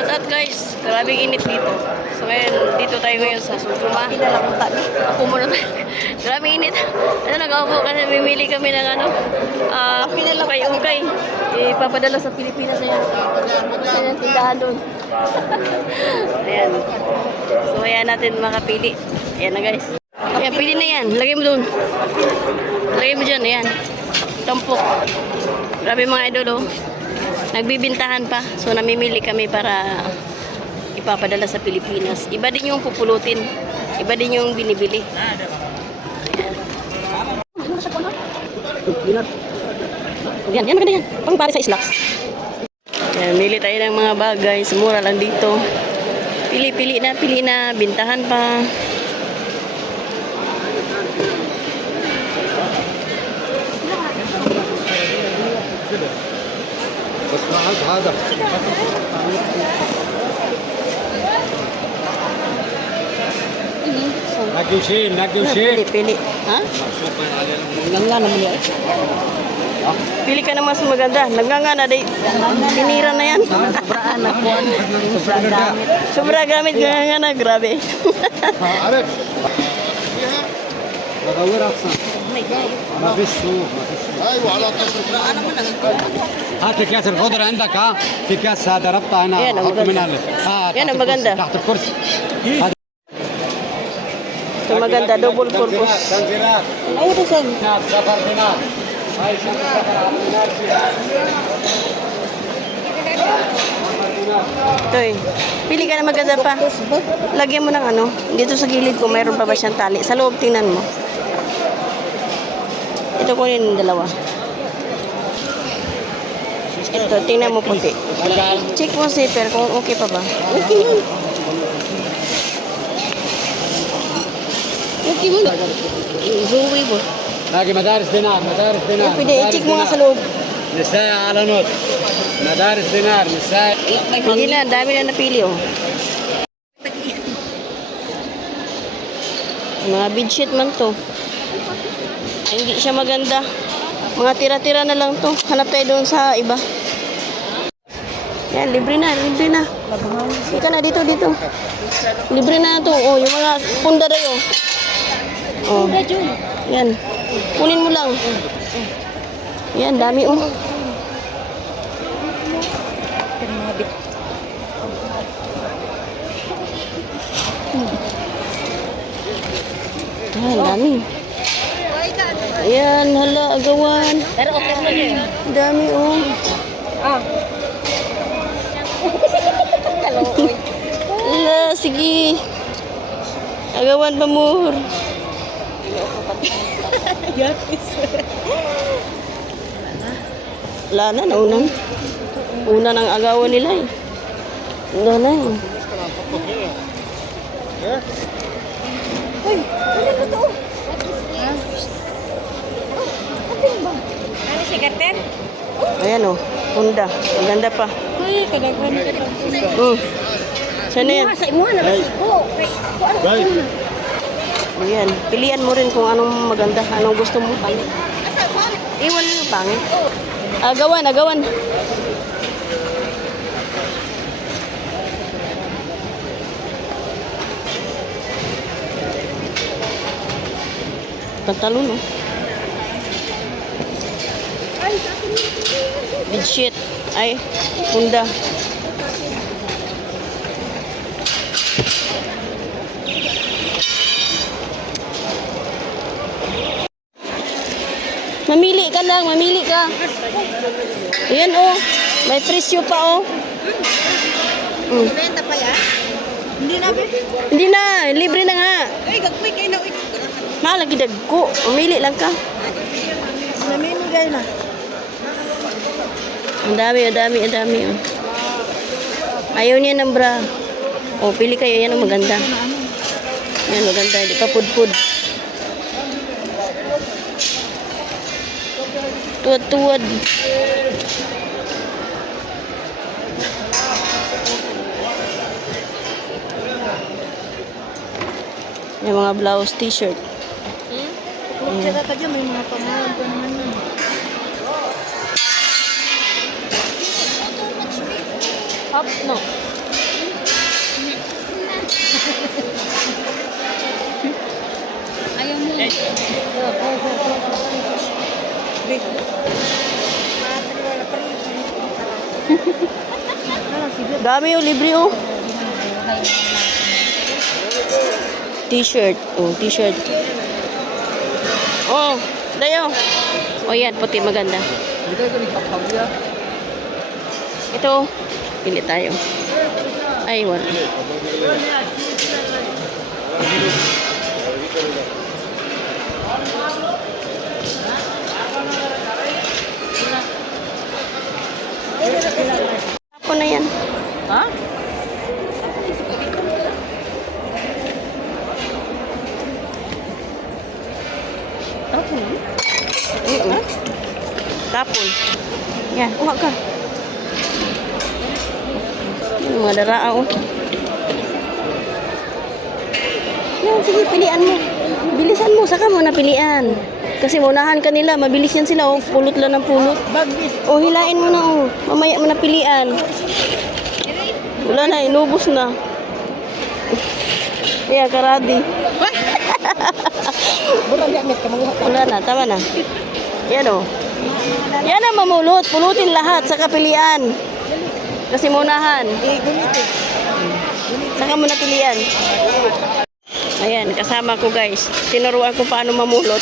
Shout out guys, grabe init dito. So ngayon, dito tayo ngayon sa Suguma. Ako muna tayo. Grabe init. Ano, nag-aupo kasi mimili kami ng ano, ukay-ukay. Ipapadala sa Pilipinas na yan. Sa yan, tindahan doon. Ayan. So ayan natin makapili. Ayan na guys. Ayan, pili na yan. Lagay mo doon. Lagay mo dyan, ayan. Tampok. Grabe mga idol, oh. Nagbibintahan pa. So, namimili kami para ipapadala sa Pilipinas. Iba din yung pupulutin. Iba din yung binibili. Ayan. Yan, maganda yan. Pangpari sa islaks. Ayan, mili tayo ng mga bagay. Mura lang dito. Pili na. Bintahan pa. بس واحد هذا Pili. Ha? Nagnganga naman yan. Pili ka na mas maganda. Nagnganga na. Pinira na yan. Sobraan na po. Sobra gamit. Nagnganga na. Grabe. عارف بدور احسن ما فيش سوق ايوه على طول هات كاس الخضره عندك ها في كاس هذا ربطه هنا حط منها Yan ang maganda. تحت الكرسي Ito maganda. Double purpose. تنزيلات Ay, ito saan? سفر دينار هاي سفر على دينار Ito eh. Pili ka na maganda pa. Lagyan mo ng ano. Dito sa gilid ko, mayroon pa ba siyang tali. Sa loob, tingnan mo. Ito ko yung dalawa. Ito, tingnan mo puti. Check mo zipper kung okay pa ba. Okay yun. Okay mo. Zoe mo. باقي مدارس دينار Pwede, i-check mo nga sa loob. نساء على نوت مدارس دينار نساء Hindi na, dami na napili oh. Mga bedsheet man to. Ay, hindi siya maganda. Mga tira-tira na lang to. Hanap tayo doon sa iba. Yan, libre na. Ika na, dito. Libre na to. Oh, yung mga punda dayo. Oh. Yan. Kunin mo lang. Yan, dami oh. Ay, dami. Ayan, hala, agawan. Dami oh. Hala, sige. Agawan pa more. Wala na, naunang. Una ng agawan nila eh. Wala na eh. Ano si Garten? Ayan oh, Honda. Ang ganda pa. Ay, kadaghan ka daw. Saan na yan? Sa imuha na kasi ko. Ayan, pilian mo rin kung anong maganda, anong gusto mo. Iwan mo yung pangit. Agawan. Pantalon, no? Bedsheet. Ay, Honda. Mamili ka. Ayan, oh. May presyo pa, oh. Benta pa yan? Hindi na, libre na nga. Ay, gagmay kayo na. Malagi dagko. Mamili lang ka. Namimigay na. Ang dami, oh. Ayaw niya ng bra. Oh, pili kayo. Yan ang maganda. Yan, maganda. Di pa pud-pud. Tuwad-tuwad. Yung mga blouse, t-shirt. Kung sila ka dyan, may mga pamahal pa naman yun. Up, no. Ayaw mo. Dami yung libre oh. T-shirt. Oh, t-shirt. Oh, dayo. Oh, yan. Puti maganda. Ito. Pili tayo. Ay, wala. Ako na yan. Ha? Tapon. Tapon. Yan, kuha ka. Yung mga darao. Yan, sige, pilian mo. Bilisan mo, saka mo na pilian. Kasi maunahan ka nila, mabilis yan sila. Oh. Pulot lang ng pulot. O, hilain mo na. Oh. Mamaya mo na pilian. Wala na, inubos na. Kaya, karadi. Wala na, tama na. Yan o. Yan ang mamulot. Pulutin lahat sa kapilian. Kasi munahan. Saka mo na pilian. Ayan, kasama ko guys. Tinuruan ko paano mamulot.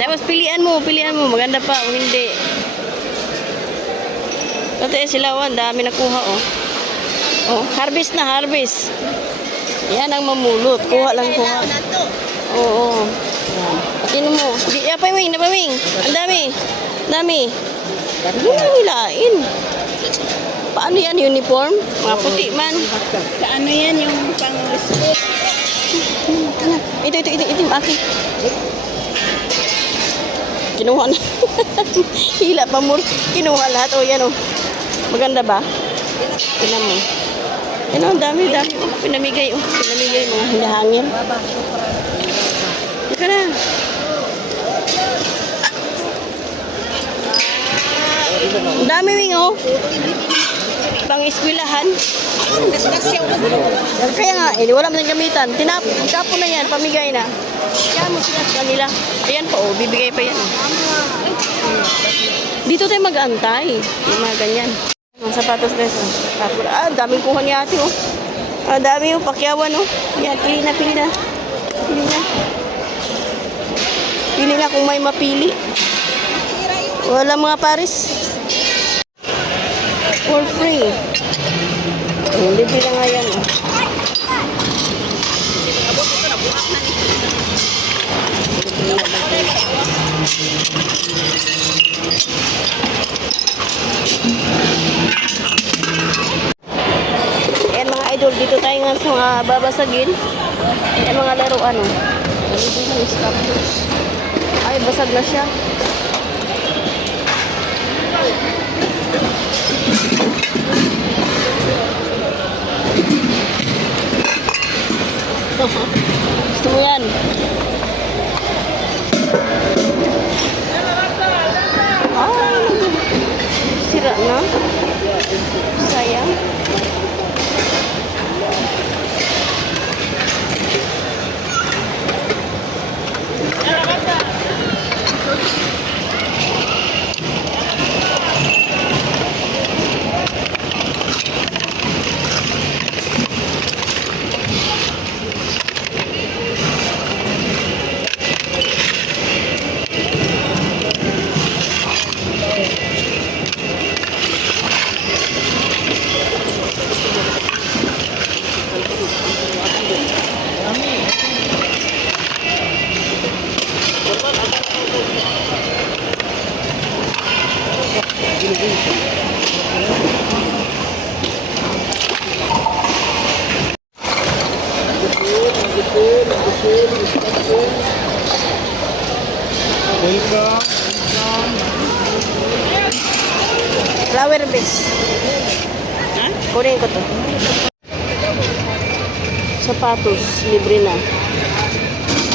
Tapos pilian mo. Maganda pa o hindi. Kasi sila, ang dami nakuha oh. Oh, harvest na, harvest. Yan ang mamulot. Kuha lang kuha. Oo. Patino mo. Napaming. Ang dami. Hindi mo hilain. Paano yan? Uniform? Mga puti man. Ano yan yung pang-sport? Ito. Akin. Kinuha na. Hila pa mo. Kinuha lahat. O yan o. Maganda ba? Tingnan mo. Yan o, ang dami. Oh, pinamigay mo. Hinahangin. Ika na. Ang dami wing oh. Pang-eskwelahan. Kaya nga, wala mo nang gamitan. Tapon na yan, pamigay na. Kaya mo sila sa kanila. Ayan pa oh, bibigay pa yan. Dito tayo mag-aantay. Yung mga ganyan. Ang sapatos guys. Daming kuha ni ate oh. Dami yung pakyawan oh. Yan, pili na. Pili na kung may mapili. Wala mga pares. For free. Libre na nga yan oh. Ayan mga idol, dito tayo nga sa mga babasagin. Ayan mga laruan oh. Ay, basag na siya. Gusto mo yan? Sira na. Sayang. Flower base. Ha? Kunin ko to. Sapatos, libre na.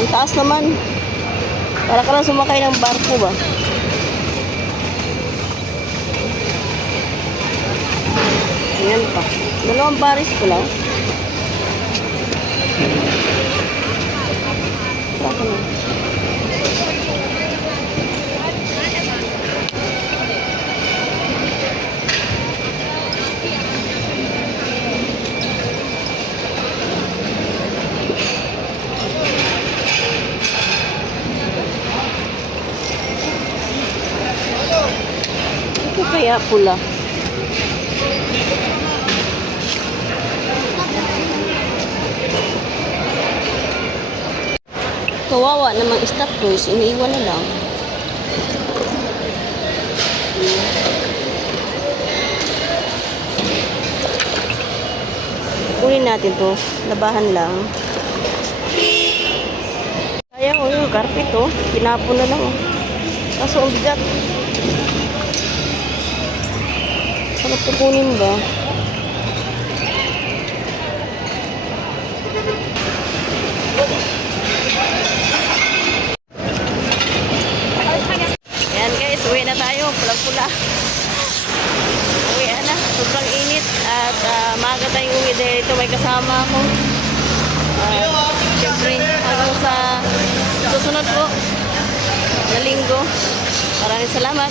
Ang taas naman. Para ka lang sumakay ng barko ba? Ayan pa. Dalawang pares ko lang. Baka na. Ito kaya pula. Kawawa namang stop toys, iniiwan na lang. Kunin natin to, labahan lang. Sayang oh, yung carpet oh, pinapon na lang oh. Kaso ang bigat. Sarap to kunin ba? Ayan guys, uwi na tayo. Pulang-pula. Uwi na. Sobrang init. At maaga tayong uwi dahil ito may kasama ako. Siyempre, hanggang sa susunod po na linggo. Maraming salamat.